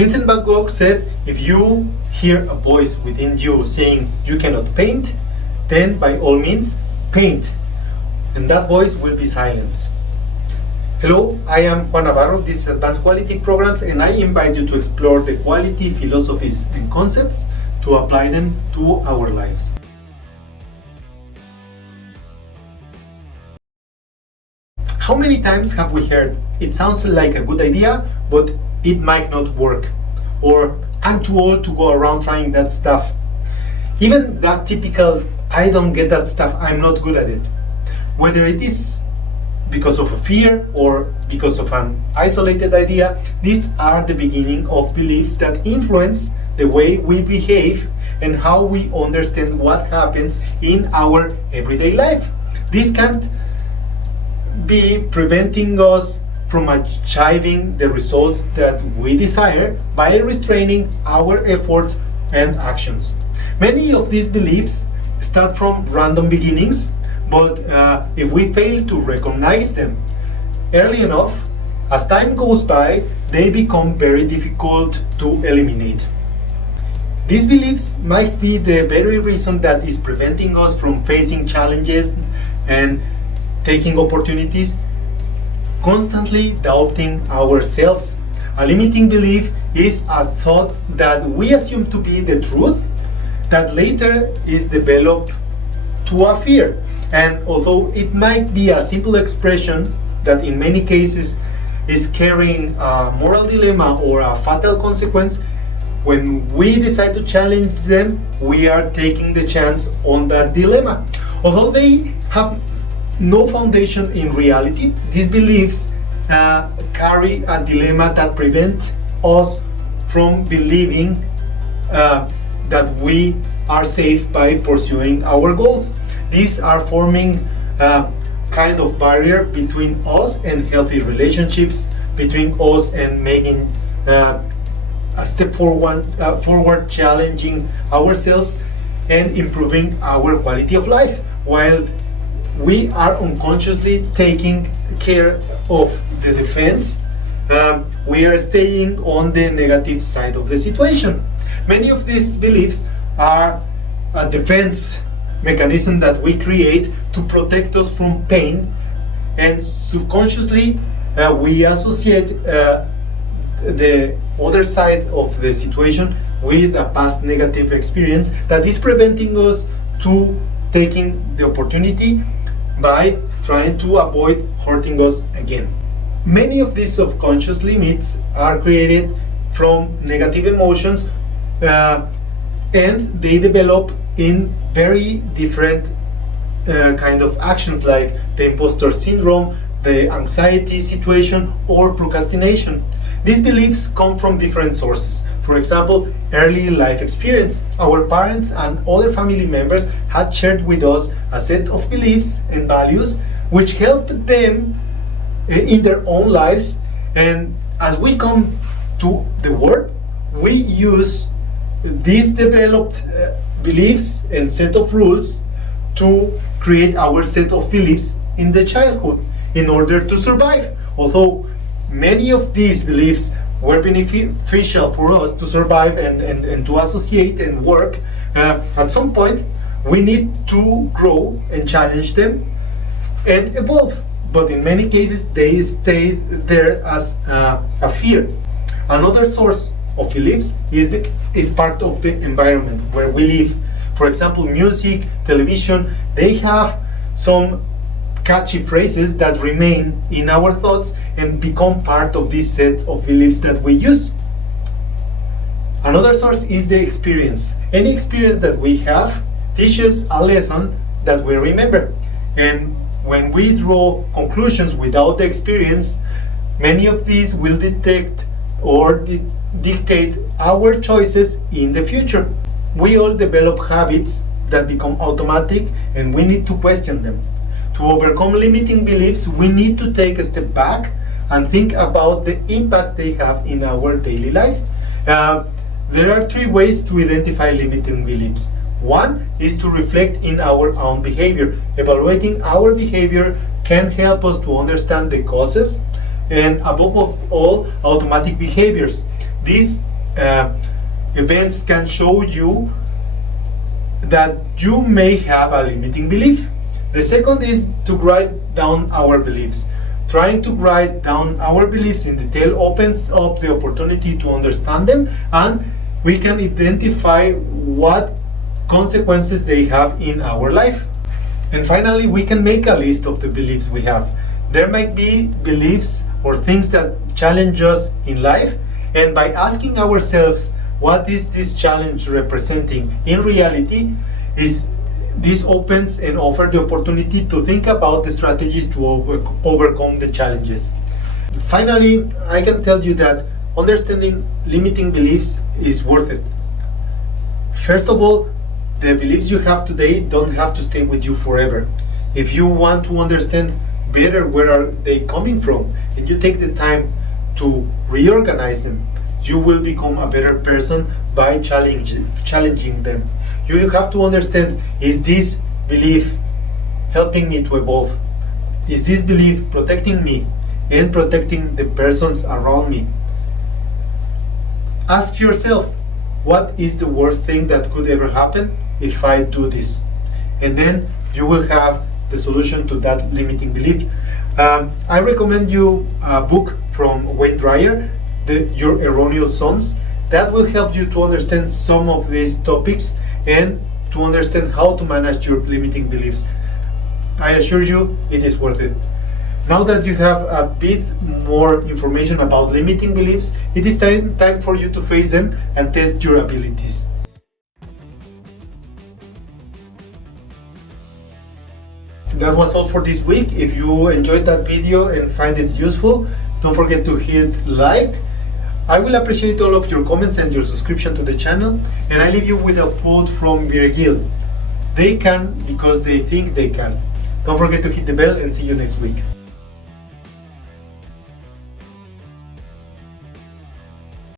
Vincent van Gogh said, if you hear a voice within you saying you cannot paint, then by all means paint, and that voice will be silenced. Hello, I am Juan Navarro, this is Advanced Quality Programs, and I invite you to explore the quality philosophies and concepts to apply them to our lives. How many times have we heard, it sounds like a good idea, but it might not work? Or, I'm too old to go around trying that stuff. Even that typical, I don't get that stuff, I'm not good at it. Whether it is because of a fear or because of an isolated idea, these are the beginning of beliefs that influence the way we behave and how we understand what happens in our everyday life. This can't be preventing us from achieving the results that we desire by restraining our efforts and actions. Many of these beliefs start from random beginnings, but if we fail to recognize them early enough, as time goes by, they become very difficult to eliminate. These beliefs might be the very reason that is preventing us from facing challenges and taking opportunities, constantly doubting ourselves. A limiting belief is a thought that we assume to be the truth that later is developed to a fear. And although it might be a simple expression that in many cases is carrying a moral dilemma or a fatal consequence, when we decide to challenge them, we are taking the chance on that dilemma. Although they have no foundation in reality, these beliefs carry a dilemma that prevents us from believing that we are safe by pursuing our goals. These are forming a kind of barrier between us and healthy relationships, between us and making a step forward, challenging ourselves and improving our quality of life, while we are unconsciously taking care of the defense. We are staying on the negative side of the situation. Many of these beliefs are a defense mechanism that we create to protect us from pain, and subconsciously we associate the other side of the situation with a past negative experience that is preventing us to taking the opportunity by trying to avoid hurting us again. Many of these subconscious limits are created from negative emotions and they develop in very different kind of actions, like the imposter syndrome, the anxiety situation, or procrastination. These beliefs come from different sources. For example, early life experience. Our parents and other family members had shared with us a set of beliefs and values which helped them in their own lives, and as we come to the world, we use these developed beliefs and set of rules to create our set of beliefs in the childhood in order to survive. Although many of these beliefs were beneficial for us to survive and to associate and work, at some point we need to grow and challenge them and evolve. But in many cases they stay there as a fear. Another source of beliefs is part of the environment where we live. For example, music, television, they have some catchy phrases that remain in our thoughts and become part of this set of beliefs that we use. Another source is the experience. Any experience that we have teaches a lesson that we remember. And when we draw conclusions without the experience, many of these will detect or dictate our choices in the future. We all develop habits that become automatic and we need to question them. To overcome limiting beliefs, we need to take a step back and think about the impact they have in our daily life. There are three ways to identify limiting beliefs. One is to reflect in our own behavior. Evaluating our behavior can help us to understand the causes and, above all, automatic behaviors. This events can show you that you may have a limiting belief. The second is to write down our beliefs. Trying to write down our beliefs in detail opens up the opportunity to understand them, and we can identify what consequences they have in our life. And finally, we can make a list of the beliefs we have. There might be beliefs or things that challenge us in life, and by asking ourselves, what is this challenge representing in reality, this opens and offers the opportunity to think about the strategies to overcome the challenges. Finally, I can tell you that understanding limiting beliefs is worth it. First of all, the beliefs you have today don't have to stay with you forever. If you want to understand better where are they coming from, and you take the time to reorganize them, you will become a better person by challenging them. You have to understand, is this belief helping me to evolve? Is this belief protecting me and protecting the persons around me? Ask yourself, what is the worst thing that could ever happen if I do this? And then you will have the solution to that limiting belief. I recommend you a book from Wayne Dyer, Your Erroneous Zones. That will help you to understand some of these topics and to understand how to manage your limiting beliefs. I assure you, it is worth it. Now that you have a bit more information about limiting beliefs, it is time for you to face them and test your abilities. That was all for this week. If you enjoyed that video and find it useful, don't forget to hit like. I will appreciate all of your comments and your subscription to the channel. And I leave you with a quote from Virgil. They can because they think they can. Don't forget to hit the bell and see you next week.